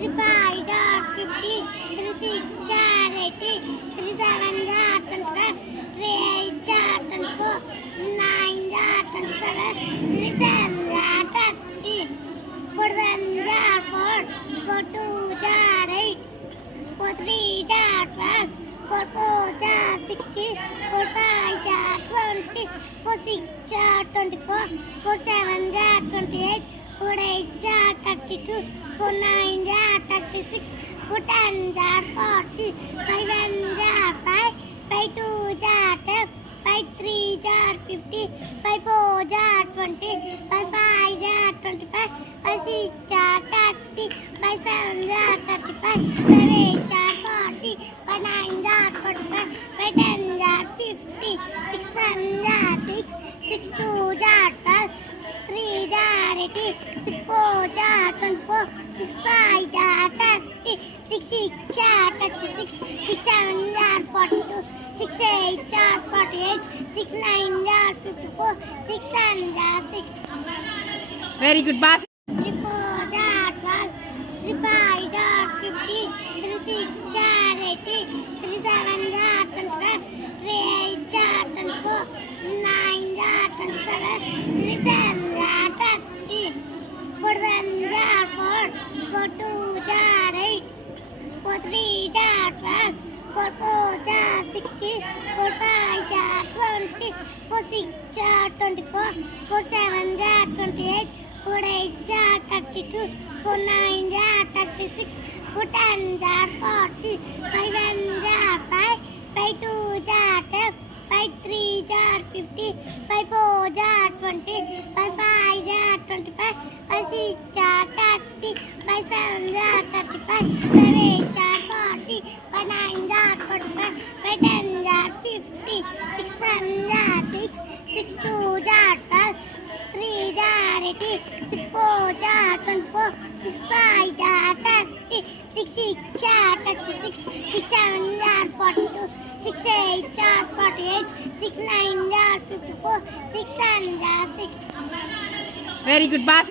5 jar 50, 3 6 jar 80, 3 7 jar 25, 3 8 jar 24, 9 jar 27, 3 10 jar 30, 4 1 jar 4, 4 2 jar 8, 4 3 jar 12, 4 4 jar 60, 4 5 jar 20, 4 6 jar 24, 4 7 jar 28, 4 8 jar 32, 4 9 jar 36, 4 10 jar 40, 5 1 jar 5, 5 2 jar 10, 5 3 jar 50, 5 4 jar 20, 5 5 jar 25, 5 6 jar 30, 5 7 jar 35, 5 8 jar 40, 5 9 jar 45, 5 10 jar 50, 6 1 jar 6, 6 2 jar 12, 6 3 jar 80, 6 4 jar 24, 6 5 jar 30, 6 6 jar 36, 6 7 jar 42, 6 8 jar 48, 6 9 jar 54, 6 10 jar 6. Very good, Bas. 3 4 jar 12, 3 5 jar 50, 3 6 jar 80, 3 7 jar 25, 3 8 jar 24, 9 jar 27, 3 10 jar 30, 4 1 jar 4, 4 2 jar 8, 4 3 jar 12, 4 4 jar 60, 4 5 jar 20, 4 6 jar 24, 4 7 jar 28, 4 8 jar 32, 4 9 jar 36, 4 10 jar 40, 5 1 jar 5, 5 2 jar 10, 5 3 jar 50, 5 4 jar 20, 5 5 jar 25, 5 6 jar 30, 5 7 jar 35, 5 8 jar 40, 5 9 jar 45, 5 10 jar 50, 6 1 jar 6, 6 2 jar 12, 6 3 jar 80, 6 4 jar 24, 6 5 jar 30, 6 6 jar 36, 6 7 jar 42, 6 8 jar 48, 6 9 jar 54, 6 10 jar 6. Very good, Bas.